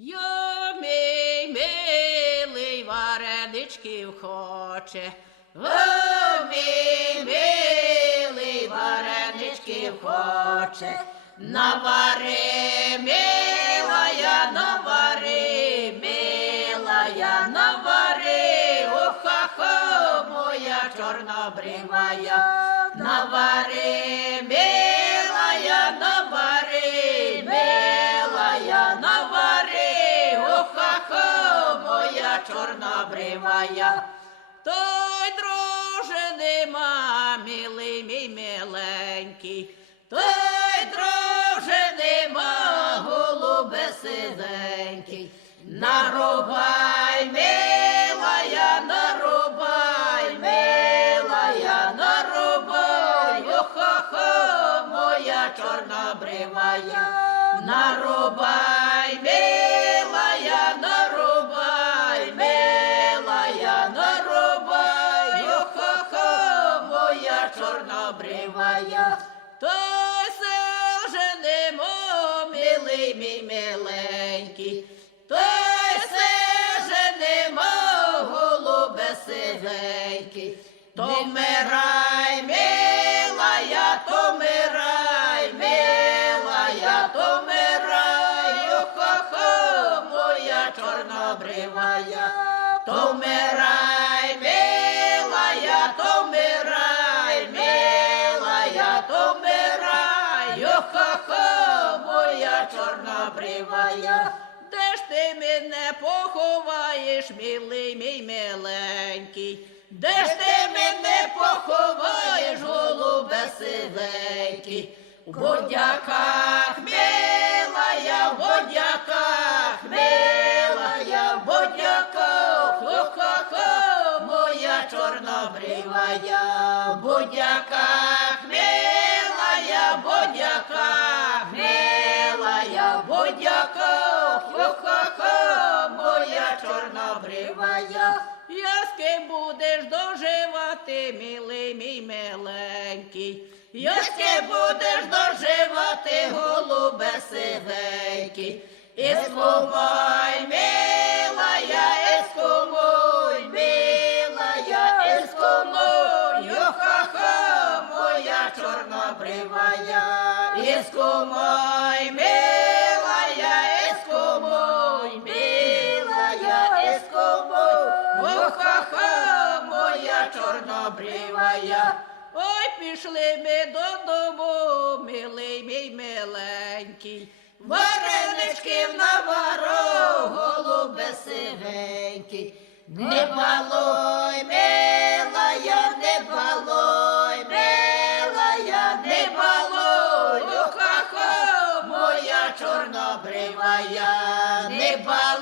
Я, мій милий, вареничків хоче. О, мій милий, вареничків хоче. Навари, милая, навари, милая, навари, ох-ха-ха, моя чорнобривая. Навари, милая, навари, милая, навари, ох-ха-ха, моя чорнобривая. Той, друже, нема, милий мій миленький, той, друже, нема, голубе сивенький. Нарубай, милая, нарубай, милая, нарубай, ох-ха-ха, моя чорнобривая. Нарубай, милая, нарубай, милая, нарубай, ох-ха-ха, моя чорнобривая. Той сел женемо, милий мій миленький, той сел женемо, голубе сивенький. То вмирай, милая, то вмирай, милая, то вмирай, ох-ха-ха, моя чорнобривая. То вмирай, милая, то вмирай, милая, то вмирай, ох-ха-ха, моя чорнобривая. Де ж ти мене поховаєш, милий мій миленький? Де ж ти мене поховаєш, голубе сивенький? У бодяках, милая, в бодяках, милая, в бодяках, ох-ха-ха, моя чорнобривая. В бодяках, милая, в бодяках, милая, в бодяках, ох-ха-ха, моя чорнобривая. Я з ким будеш доживати, милий мій миленький? Я з ким будеш доживати, голубе сивенький? Ескумой, милая, ескумой, милая, ескумой, ох-ха-ха, моя чорнобривая. Ескумой, милая, ескумой, милая, ескумой, ох-ха-ха, моя чорнобривая. Ой, пішли ми додому, милий мій миленький, вареничків навару, голубе сивенький. Не балуй, милая, не балуй, милая, не балуй, ох-ха-ха, моя чорнобривая. Не балуй.